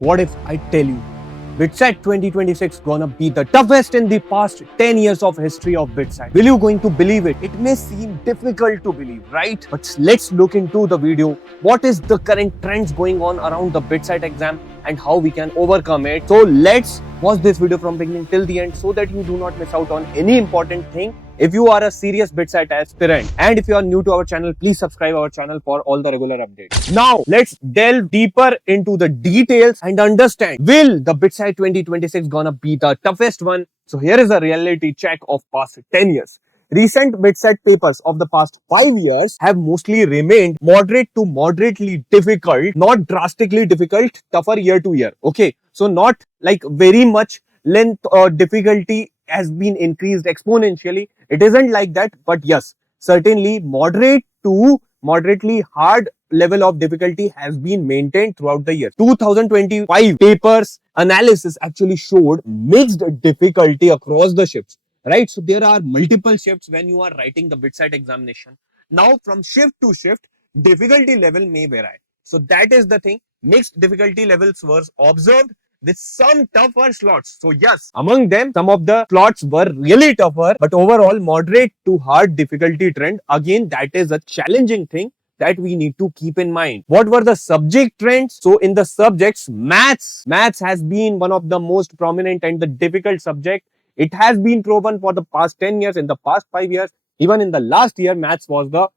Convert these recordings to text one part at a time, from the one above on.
What if I tell you BitSat 2026 gonna be the toughest in the past 10 years of history of BitSat? Will you going to believe it? It may seem difficult to believe, right? But let's look into the video. What is the current trends going on around the BitSat exam and how we can overcome it? So let's watch this video from beginning till the end so that you do not miss out on any important thing. If you are a serious BitSat aspirant and if you are new to our channel, please subscribe our channel for all the regular updates. Now, let's delve deeper into the details and understand, will the BitSat 2026 gonna be the toughest one? So here is a reality check of past 10 years. Recent BitSat papers of the past 5 years have mostly remained moderate to moderately difficult, not drastically difficult, tougher year to year. Okay, so not like very much length or difficulty has been increased exponentially. It isn't like that, but yes, certainly moderate to moderately hard level of difficulty has been maintained throughout the year. 2025 papers analysis actually showed mixed difficulty across the shifts, right? So there are multiple shifts when you are writing the BitSat examination. Now from shift to shift, difficulty level may vary. So that is the thing. Mixed difficulty levels were observed with some tougher slots. So yes, among them, some of the slots were really tougher, but overall moderate to hard difficulty trend. Again, that is a challenging thing that we need to keep in mind. What were the subject trends? So in the subjects, maths has been one of the most prominent and the difficult subject. It has been proven for the past 10 years, in the past 5 years, even in the last year, maths was the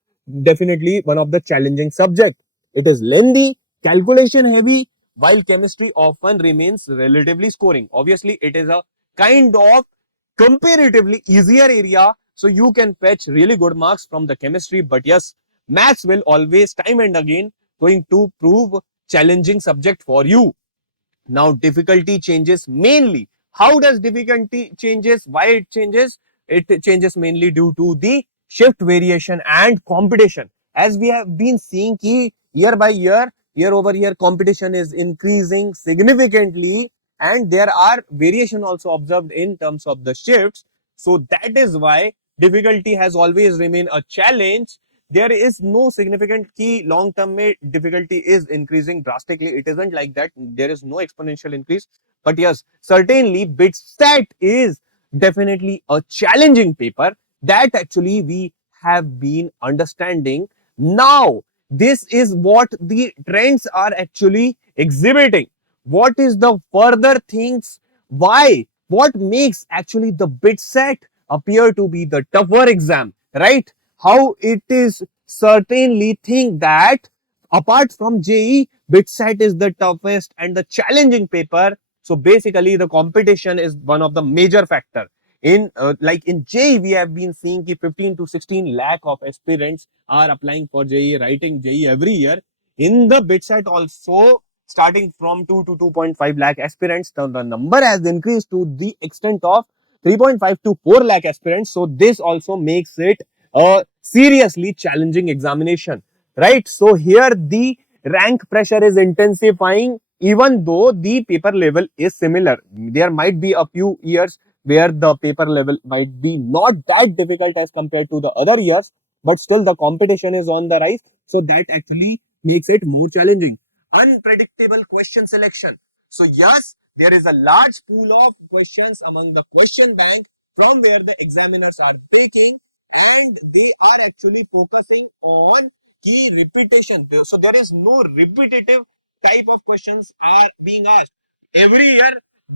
definitely one of the challenging subject. It is lengthy, calculation heavy, while chemistry often remains relatively scoring. Obviously, it is a kind of comparatively easier area, so you can fetch really good marks from the chemistry. But yes, maths will always time and again going to prove challenging subject for you. Now difficulty changes mainly. How does difficulty changes? Why it changes? It changes mainly due to the shift variation and competition. As we have been seeing ki year by year, year over year, competition is increasing significantly and there are variation also observed in terms of the shifts. So that is why difficulty has always remained a challenge. There is no significant key long term difficulty is increasing drastically. It isn't like that. There is no exponential increase. But yes, certainly BitSat is definitely a challenging paper that actually we have been understanding. Now, this is what the trends are actually exhibiting. What is the further things? Why? What makes actually the BitSat appear to be the tougher exam, right? How it is certainly think that apart from JEE, BitSat is the toughest and the challenging paper. So basically the competition is one of the major factor. In like in JEE, we have been seeing 15 to 16 lakh of aspirants are applying for JEE, writing JEE every year. In the BitSat also, starting from 2 to 2.5 lakh aspirants, the number has increased to the extent of 3.5 to 4 lakh aspirants. So this also makes it a seriously challenging examination, right? So here the rank pressure is intensifying even though the paper level is similar. There might be a few years where the paper level might be not that difficult as compared to the other years, but still the competition is on the rise. So that actually makes it more challenging. Unpredictable question selection. So yes, there is a large pool of questions among the question bank from where the examiners are taking and they are actually focusing on key repetition. So there is no repetitive type of questions are being asked. Every year,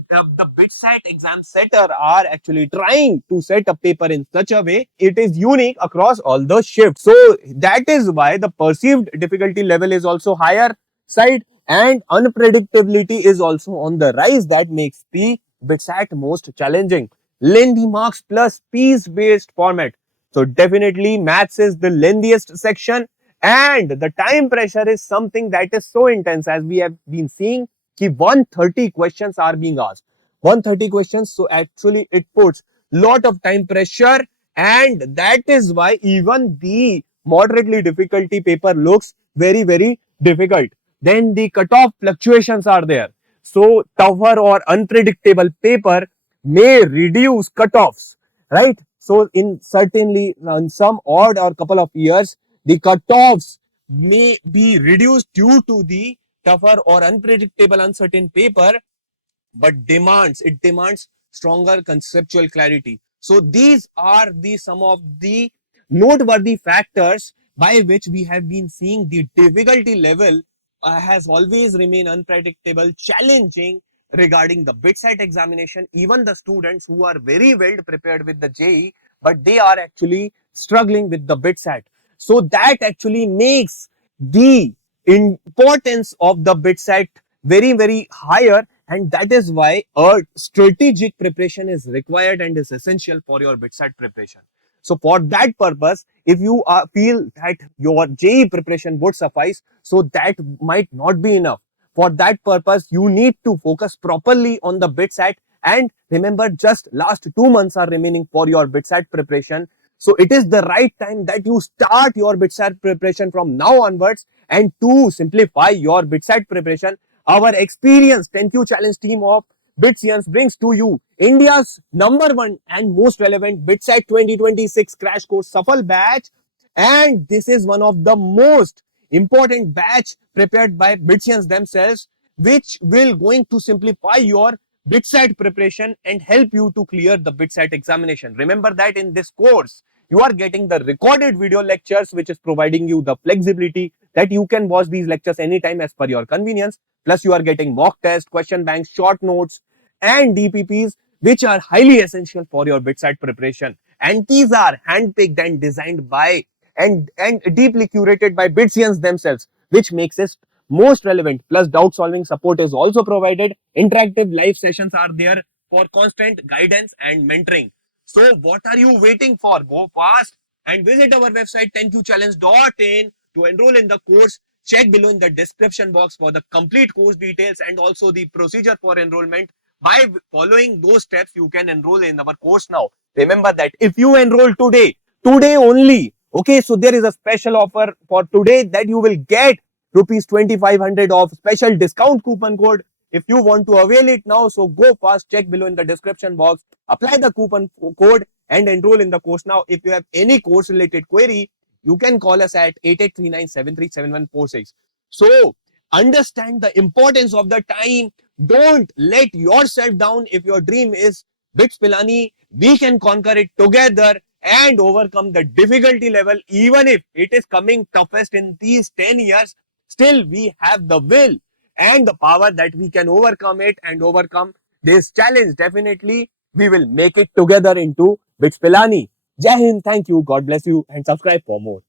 the BitSat exam setter are actually trying to set a paper in such a way it is unique across all the shifts. So that is why the perceived difficulty level is also higher side and unpredictability is also on the rise. That makes the BitSat most challenging. Lengthy marks plus piece-based format. So definitely maths is the lengthiest section and the time pressure is something that is so intense as we have been seeing कि 130 questions are being asked. 130 questions. So actually it puts lot of time pressure and that is why even the moderately difficulty paper looks very, very difficult. Then the cutoff fluctuations are there. So tougher or unpredictable paper may reduce cutoffs, right? So in certainly in some odd or couple of years, the cutoffs may be reduced due to the tougher or unpredictable, uncertain paper, but demands stronger conceptual clarity. So these are the some of the noteworthy factors by which we have been seeing the difficulty level has always remained unpredictable, challenging regarding the BitSat examination. Even the students who are very well prepared with the JEE, but they are actually struggling with the BitSat. So that actually makes the importance of the BitSat very higher, and that is why a strategic preparation is required and is essential for your BitSat preparation. So for that purpose, if you feel that your JEE preparation would suffice, so that might not be enough. For that purpose, you need to focus properly on the BitSat, and remember, just last 2 months are remaining for your BitSat preparation. So it is the right time that you start your BitSat preparation from now onwards. And to simplify your BitSat preparation, our experienced 10Q challenge team of BitScience brings to you India's #1 and most relevant BitSat 2026 crash course Safal batch. And this is one of the most important batch prepared by BitScience themselves, which will going to simplify your BitSat preparation and help you to clear the BitSat examination. Remember that in this course, you are getting the recorded video lectures, which is providing you the flexibility that you can watch these lectures anytime as per your convenience. Plus, you are getting mock tests, question banks, short notes, and DPPs, which are highly essential for your BitSat preparation. And these are handpicked and designed by and deeply curated by BitScience themselves, which makes it most relevant. Plus, doubt solving support is also provided. Interactive live sessions are there for constant guidance and mentoring. So, what are you waiting for? Go fast and visit our website 10qchallenge.in to enroll in the course. Check below in the description box for the complete course details and also the procedure for enrollment. By following those steps, you can enroll in our course now. Remember that if you enroll today only, okay, so there is a special offer for today that you will get rupees 2500 of special discount coupon code. If you want to avail it now, so go fast, check below in the description box, apply the coupon code and enroll in the course now. If you have any course related query, you can call us at 8839737146. So understand the importance of the time. Don't let yourself down. If your dream is BITS Pilani, we can conquer it together and overcome the difficulty level. Even if it is coming toughest in these 10 years, still we have the will and the power that we can overcome it and overcome this challenge. Definitely, we will make it together into BITS Pilani. Jai Hind, thank you, God bless you, and subscribe for more.